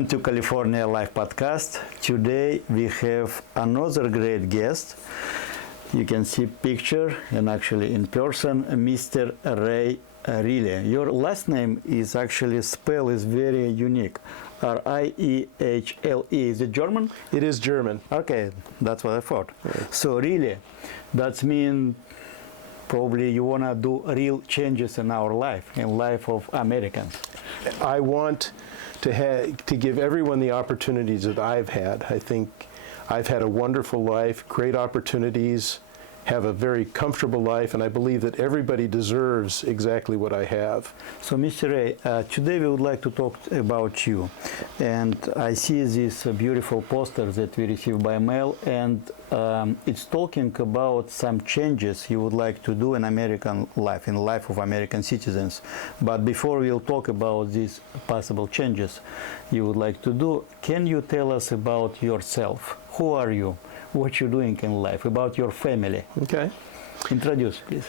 Welcome to California Live Podcast. Today we have another great guest. You can see picture and actually in person, Mr. Ray Riehle. Your last name is actually spell is very unique. Riehle. Is it German? It is German. Okay, that's what I thought. Yeah. So really, that means probably you want to do real changes in our life, in life of Americans. I want to give everyone the opportunities that I've had. I think I've had a wonderful life, great opportunities, have a very comfortable life, and I believe that everybody deserves exactly what I have. So, Mr. Ray, today we would like to talk about you. And I see this beautiful poster that we received by mail, and it's talking about some changes you would like to do in American life, in the life of American citizens. But before we'll talk about these possible changes you would like to do, can you tell us about yourself? Who are you? What you're doing in life, about your family. Okay. Introduce, please.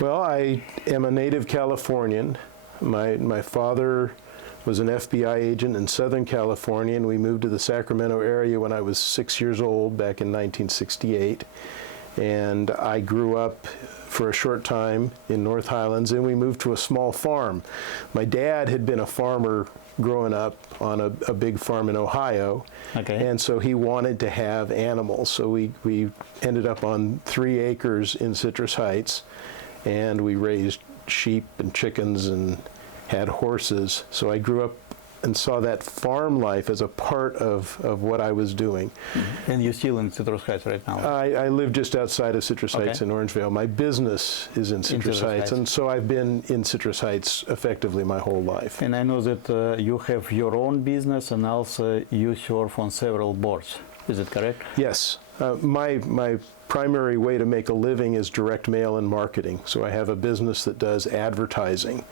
Well, I am a native Californian. My father was an FBI agent in Southern California, and we moved to the Sacramento area when I was 6 years old back in 1968. And I grew up for a short time in North Highlands, and we moved to a small farm. My dad had been a farmer growing up on a big farm in Ohio, okay. And so he wanted to have animals. So we ended up on 3 acres in Citrus Heights, and we raised sheep and chickens and had horses. So I grew up and saw that farm life as a part of what I was doing. And you're still in Citrus Heights right now? I live just outside of Citrus Heights in Orangevale. My business is in Citrus Heights, and so I've been in Citrus Heights effectively my whole life. And I know that you have your own business and also you serve on several boards. Is it correct? Yes. My primary way to make a living is direct mail and marketing. So I have a business that does advertising.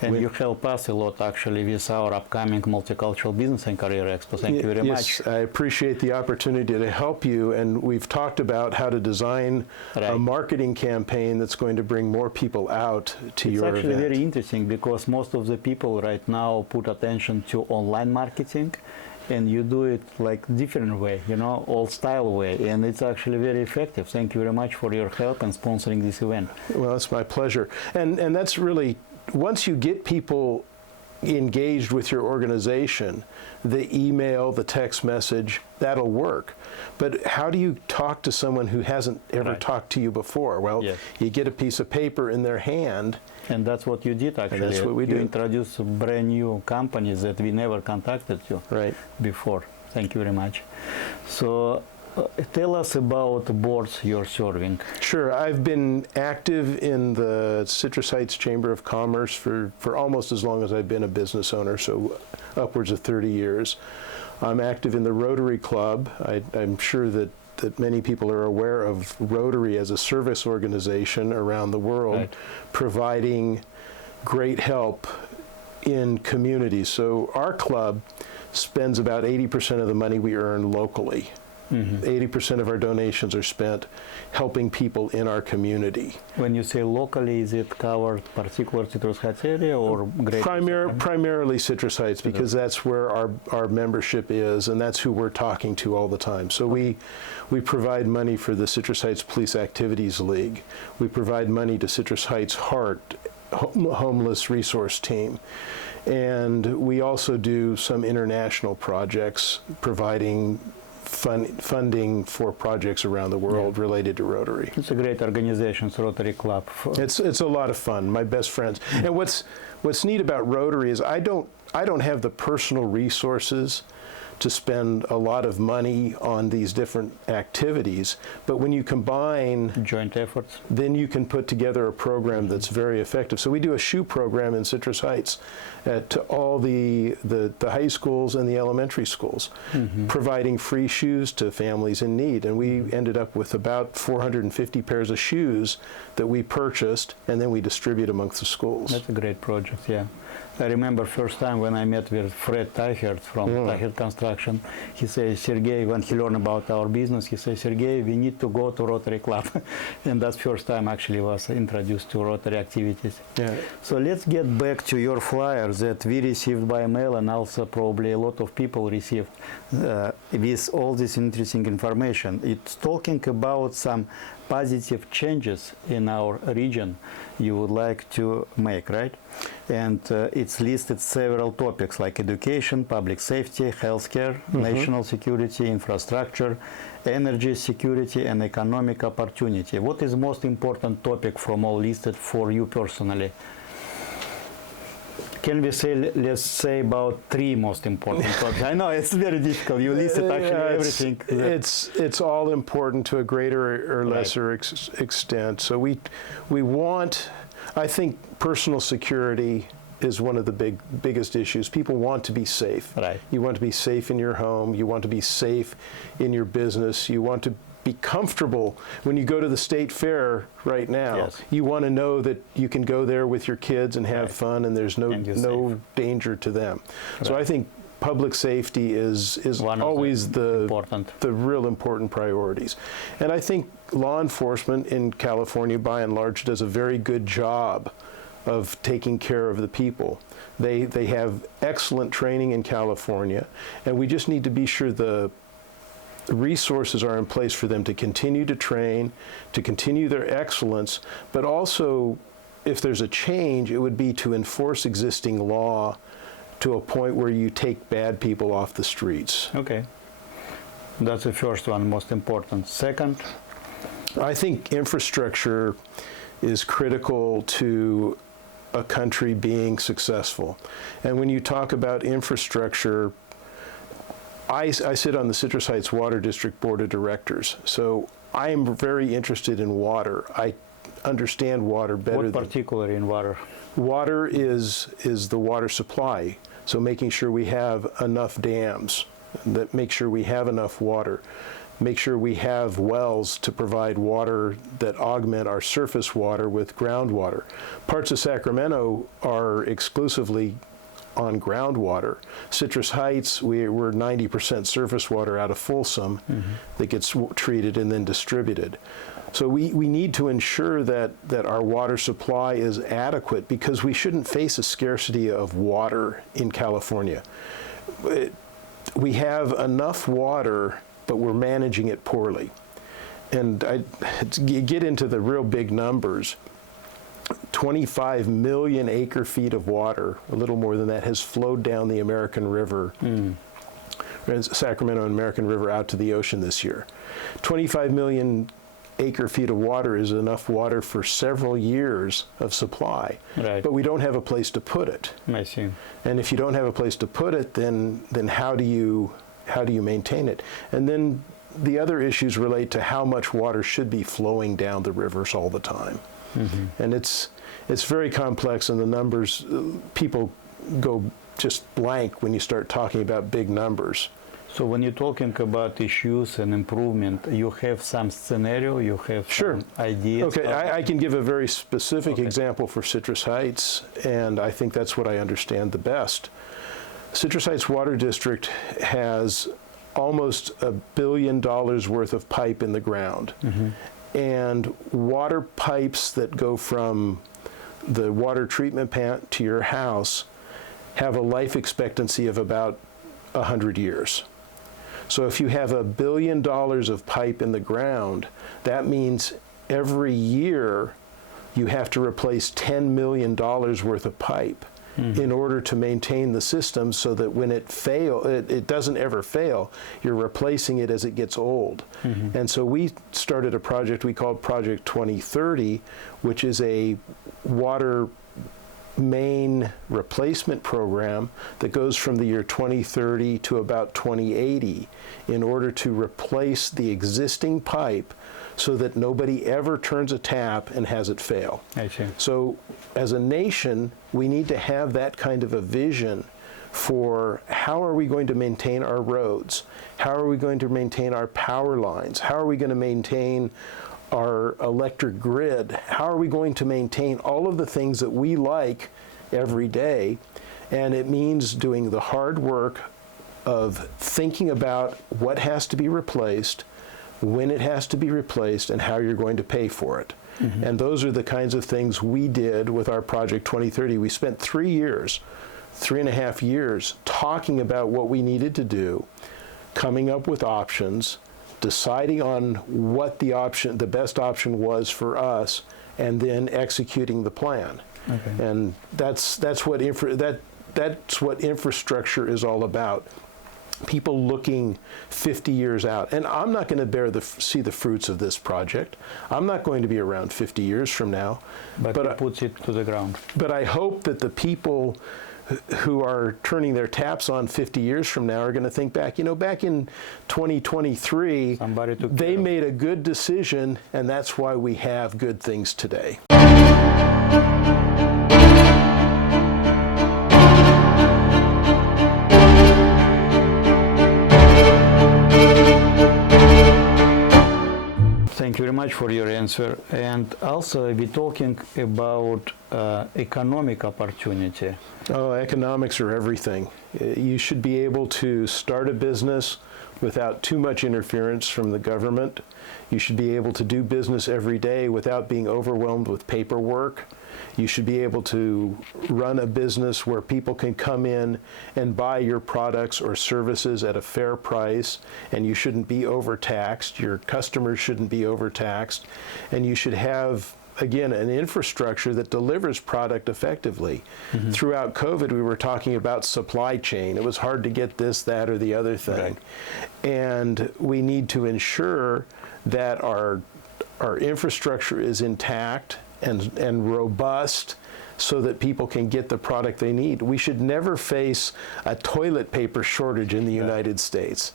And you help us a lot, actually, with our upcoming Multicultural Business and Career Expo. Thank you very much. Yes, I appreciate the opportunity to help you, and we've talked about how to design a marketing campaign that's going to bring more people out to your event. It's actually very interesting because most of the people right now put attention to online marketing, and you do it like different way, you know, old style way, and it's actually very effective. Thank you very much for your help and sponsoring this event. Well, it's my pleasure. And that's really, once you get people engaged with your organization, the email, the text message, that'll work. But how do you talk to someone who hasn't ever talked to you before? Well, you get a piece of paper in their hand. And that's what you did, actually. And that's what we do. You introduced brand new companies that we never contacted you before. Thank you very much. So tell us about the boards you're serving. Sure. I've been active in the Citrus Heights Chamber of Commerce for almost as long as I've been a business owner, so upwards of 30 years. I'm active in the Rotary Club. I'm sure that many people are aware of Rotary as a service organization around the world, providing great help in communities. So our club spends about 80% of the money we earn locally. 80% of our donations are spent helping people in our community. When you say locally, is it covered particular Citrus Heights area or greater? Primarily Citrus Heights, because that's where our membership is, and that's who we're talking to all the time. So we provide money for the Citrus Heights Police Activities League. We provide money to Citrus Heights Heart, homeless resource team. And we also do some international projects, providing funding for projects around the world related to Rotary. It's a great organization, Rotary Club. It's a lot of fun. My best friends. And what's neat about Rotary is I don't have the personal resources to spend a lot of money on these different activities, but when you combine joint efforts, then you can put together a program that's very effective. So we do a shoe program in Citrus Heights to all the high schools and the elementary schools, providing free shoes to families in need. And we ended up with about 450 pairs of shoes that we purchased, and then we distribute amongst the schools. That's a great project, yeah. I remember first time when I met with Fred Teichert from Teichert Construction. He says, Sergey, when he learned about our business, he says, Sergey, we need to go to Rotary Club. And that's first time actually was introduced to Rotary activities. Yeah. So let's get back to your flyer that we received by mail, and also probably a lot of people received with all this interesting information. It's talking about some positive changes in our region you would like to make, right? And it's listed several topics like education, public safety, healthcare, national security, infrastructure, energy security, and economic opportunity. What is the most important topic from all listed for you personally? Can we say, let's say, about three most important topics? I know it's very difficult. You listed actually everything. It's all important to a greater or lesser extent. So we want, I think personal security is one of the biggest issues. People want to be safe. Right. You want to be safe in your home. You want to be safe in your business. You want to be comfortable when you go to the state fair right now. Yes. You want to know that you can go there with your kids and have fun, and there's no danger to them. So I think public safety is always the real important priorities. And I think law enforcement in California, by and large, does a very good job of taking care of the people. They have excellent training in California, and we just need to be sure the resources are in place for them to continue to train, to continue their excellence, but also, if there's a change, it would be to enforce existing law to a point where you take bad people off the streets. Okay. That's the first one, most important. Second? I think infrastructure is critical to a country being successful. And when you talk about infrastructure, I sit on the Citrus Heights Water District Board of Directors, so I am very interested in water. I understand water better. What particularly in water? Water is the water supply, so making sure we have enough dams, that make sure we have enough water, make sure we have wells to provide water that augment our surface water with groundwater. Parts of Sacramento are exclusively on groundwater. Citrus Heights, we're 90% surface water out of Folsom that gets treated and then distributed. So we need to ensure that our water supply is adequate, because we shouldn't face a scarcity of water in California. We have enough water, but we're managing it poorly. And you get into the real big numbers. 25 million acre feet of water, a little more than that, has flowed down the American River, Sacramento and American River, out to the ocean this year. 25 million acre feet of water is enough water for several years of supply, but we don't have a place to put it. I see. And if you don't have a place to put it, then how do you maintain it? And then the other issues relate to how much water should be flowing down the rivers all the time. And it's very complex, and the numbers, people go just blank when you start talking about big numbers. So when you're talking about issues and improvement, you have some scenario, you have some ideas? Okay, I can give a very specific example for Citrus Heights, and I think that's what I understand the best. Citrus Heights Water District has almost $1 billion worth of pipe in the ground. And water pipes that go from the water treatment plant to your house have a life expectancy of about 100 years. So if you have $1 billion of pipe in the ground, that means every year you have to replace $10 million worth of pipe in order to maintain the system, so that when it doesn't ever fail. You're replacing it as it gets old. And so we started a project we called Project 2030, which is a water main replacement program that goes from the year 2030 to about 2080 in order to replace the existing pipe, so that nobody ever turns a tap and has it fail. I see. So as a nation, we need to have that kind of a vision for how are we going to maintain our roads? How are we going to maintain our power lines? How are we going to maintain our electric grid? How are we going to maintain all of the things that we like every day? And it means doing the hard work of thinking about what has to be replaced, when it has to be replaced, and how you're going to pay for it. And those are the kinds of things we did with our Project 2030. We spent 3 years, 3.5 years, talking about what we needed to do, coming up with options, deciding on what the best option was for us, and then executing the plan. And that's what infrastructure is all about. People looking 50 years out. And I'm not going to see the fruits of this project. I'm not going to be around 50 years from now. But it puts it to the ground. But I hope that the people who are turning their taps on 50 years from now are going to think back, back in 2023, they made a good decision, and that's why we have good things today. Thank you very much for your answer. And also, we're talking about economic opportunity. Oh, economics are everything. You should be able to start a business without too much interference from the government. You should be able to do business every day without being overwhelmed with paperwork. You should be able to run a business where people can come in and buy your products or services at a fair price, and you shouldn't be overtaxed. Your customers shouldn't be overtaxed. And you should have, again, an infrastructure that delivers product effectively. Throughout COVID, we were talking about supply chain. It was hard to get this, that, or the other thing. And we need to ensure that our infrastructure is intact and robust so that people can get the product they need. We should never face a toilet paper shortage in the United States.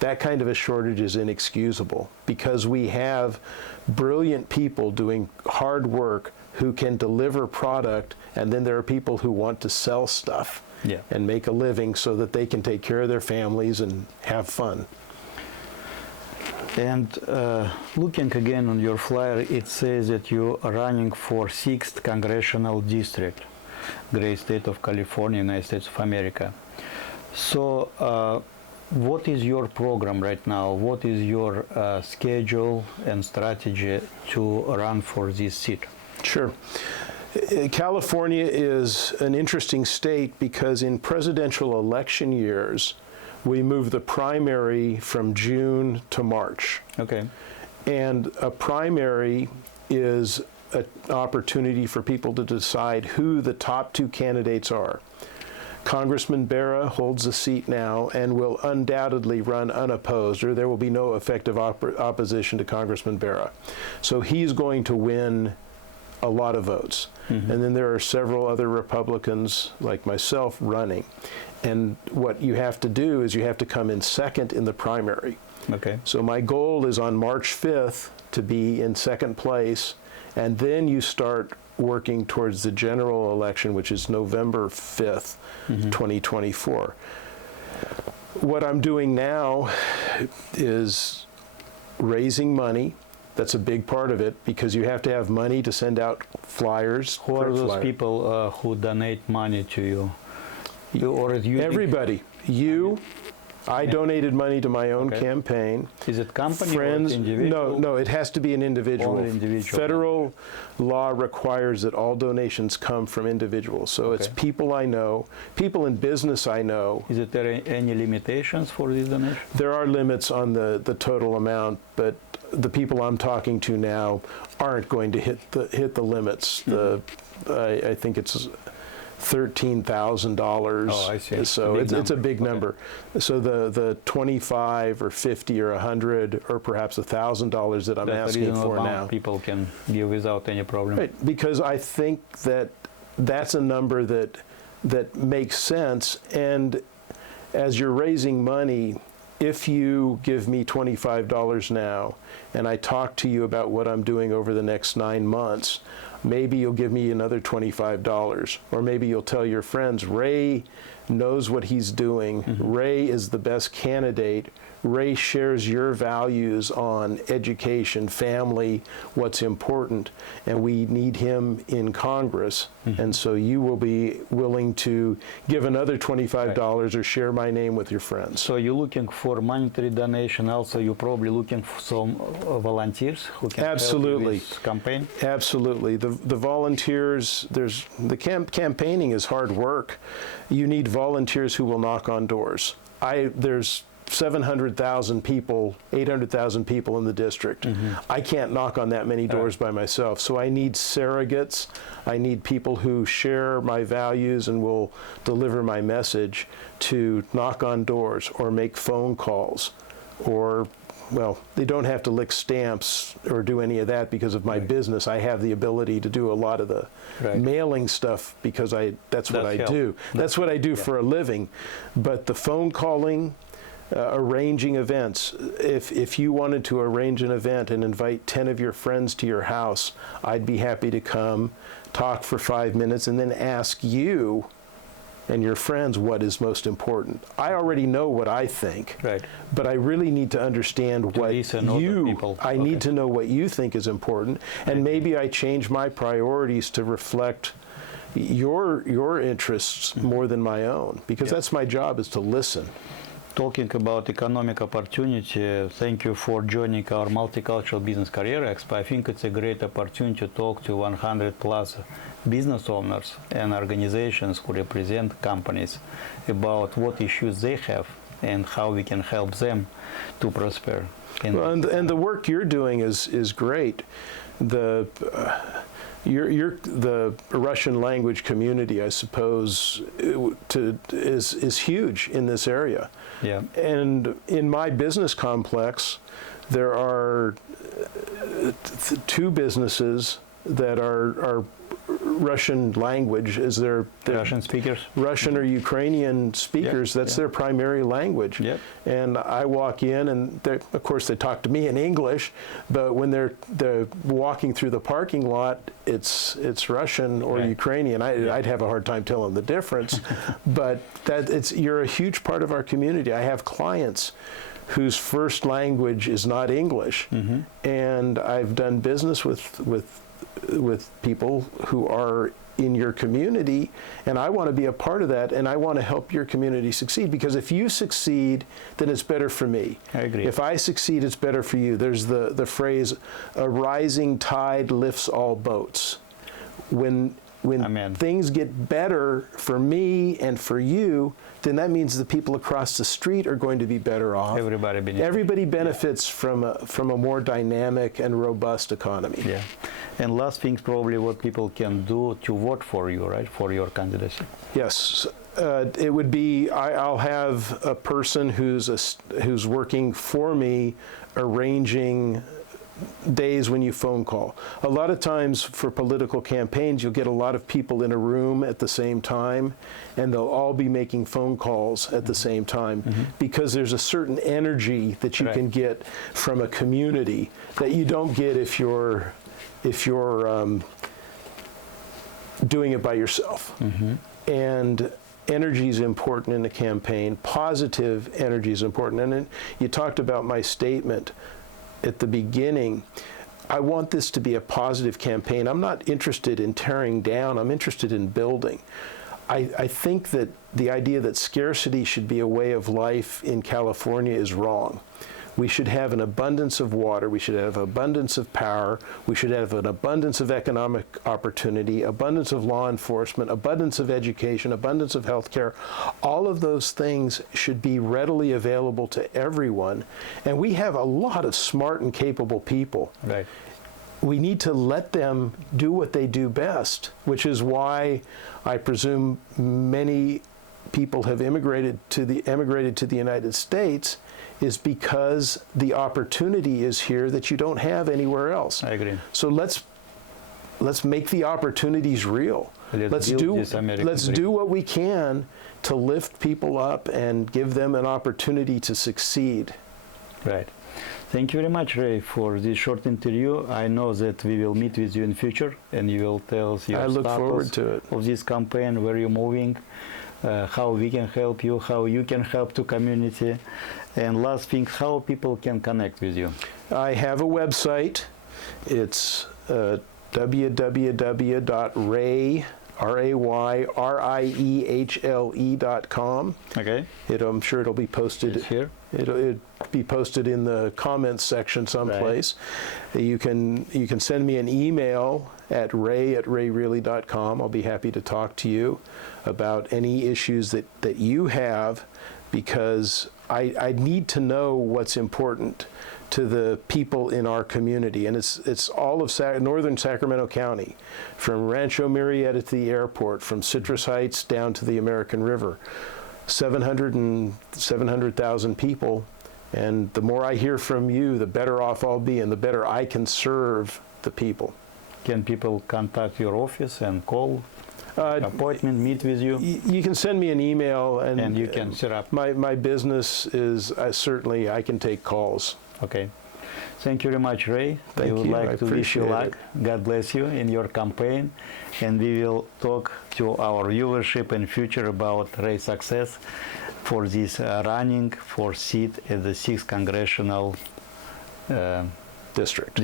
That kind of a shortage is inexcusable because we have brilliant people doing hard work who can deliver product, and then there are people who want to sell stuff and make a living so that they can take care of their families and have fun. And looking again on your flyer, it says that you are running for 6th Congressional District, great state of California, United States of America. So what is your program right now? What is your schedule and strategy to run for this seat? Sure. California is an interesting state because in presidential election years, we move the primary from June to March. And a primary is an opportunity for people to decide who the top 2 candidates are. Congressman Barra holds the seat now and will undoubtedly run unopposed, or there will be no effective opposition to Congressman Barra. So he's going to win a lot of votes. And then there are several other Republicans like myself running. And what you have to do is you have to come in second in the primary. So my goal is on March 5th to be in second place, and then you start working towards the general election, which is November 5th, 2024. What I'm doing now is raising money. That's a big part of it because you have to have money to send out flyers. Who are those people who donate money to you? Everybody. I donated money to my own campaign. Is it company Friends, or individual? No, it has to be an individual. Only individual. Federal law requires that all donations come from individuals. So it's people I know, people in business I know. Is there any limitations for this donation? There are limits on the total amount, but the people I'm talking to now aren't going to hit the limits. I think it's $13,000. Oh, I see. So it's a big number. So the 25 or 50 or 100 or perhaps $1,000 that I'm asking for now, people can give without any problem. Right, because I think that that's a number that makes sense. And as you're raising money, if you give me $25 now and I talk to you about what I'm doing over the next 9 months, maybe you'll give me another $25, or maybe you'll tell your friends, Ray knows what he's doing. Ray is the best candidate. Ray shares your values on education, family, what's important, and we need him in Congress. And so you will be willing to give another $25 or share my name with your friends. So you're looking for monetary donation. Also, you're probably looking for some volunteers who can Absolutely. help you with campaign. Absolutely. The volunteers, campaigning is hard work. You need volunteers who will knock on doors. There's 700,000 people, 800,000 people in the district. I can't knock on that many doors by myself. So I need surrogates. I need people who share my values and will deliver my message to knock on doors or make phone calls, or, well, they don't have to lick stamps or do any of that because of my business. I have the ability to do a lot of the mailing stuff because that's what I do. That's what I do for a living. But the phone calling, arranging events. If you wanted to arrange an event and invite 10 of your friends to your house, I'd be happy to come, talk for 5 minutes, and then ask you and your friends what is most important. I already know what I think, but I really need to understand what I need to know what you think is important, and maybe I change my priorities to reflect your interests more than my own, because that's my job, is to listen. Talking about economic opportunity, thank you for joining our Multicultural Business Career Expo. I think it's a great opportunity to talk to 100 plus business owners and organizations who represent companies about what issues they have and how we can help them to prosper. And the work you're doing is great. The Russian language community, I suppose, is huge in this area. Yeah. And in my business complex, there are two businesses that are Russian language is their Russian speakers, Russian or Ukrainian speakers. That's their primary language. And I walk in, and of course they talk to me in English, but when they're walking through the parking lot, it's Russian or Ukrainian. I'd have a hard time telling the difference, but you're a huge part of our community. I have clients whose first language is not English, and I've done business with people who are in your community, and I want to be a part of that, and I want to help your community succeed, because if you succeed, then it's better for me. I agree. If I succeed, it's better for you. There's the phrase, a rising tide lifts all boats. When things get better for me and for you, then that means the people across the street are going to be better off. Everybody benefits from a more dynamic and robust economy. Yeah. And last thing, probably what people can do to vote for you, right, for your candidacy. Yes. It would be, I'll have a person who's working for me arranging days when you phone call. A lot of times for political campaigns, you'll get a lot of people in a room at the same time, and they'll all be making phone calls at the same time, because there's a certain energy that you can get from a community that you don't get if you're doing it by yourself. And energy is important in a campaign. Positive energy is important. And then you talked about my statement at the beginning. I want this to be a positive campaign. I'm not interested in tearing down. I'm interested in building. I think that the idea that scarcity should be a way of life in California is wrong. We should have an abundance of water. We should have abundance of power. We should have an abundance of economic opportunity, abundance of law enforcement, abundance of education, abundance of health care. All of those things should be readily available to everyone. And we have a lot of smart and capable people. We need to let them do what they do best, which is why I presume many people have immigrated to the United States, is because the opportunity is here that you don't have anywhere else. I agree. So let's make the opportunities real. Let's do what we can to lift people up and give them an opportunity to succeed. Right. Thank you very much, Ray, for this short interview. I know that we will meet with you in future, and you will tell us your I look forward to it. Of this campaign, where you're moving. how we can help you, how you can help the community, and last thing, how people can connect with you. I have a website. It's www.rayriehle.com. Okay. I'm sure it'll be posted It's here. It'll be posted in the comments section someplace. Right. You can send me an email at ray@rayriehle.com. I'll be happy to talk to you about any issues that you have, because I need to know what's important to the people in our community, and it's all of northern Sacramento County, from Rancho Murrieta to the airport, from Citrus Heights down to the American River. 700,000 people, and the more I hear from you, the better off I'll be, and the better I can serve the people. Can people contact your office and call, appointment, meet with you? You can send me an email, and you can set up. My business is certainly I can take calls. Okay. Thank you very much, Ray. Thank you. I would like I to wish you appreciate luck. God bless you in your campaign, and we will talk to our viewership in future about Ray's success for this running for seat at the 6th Congressional District.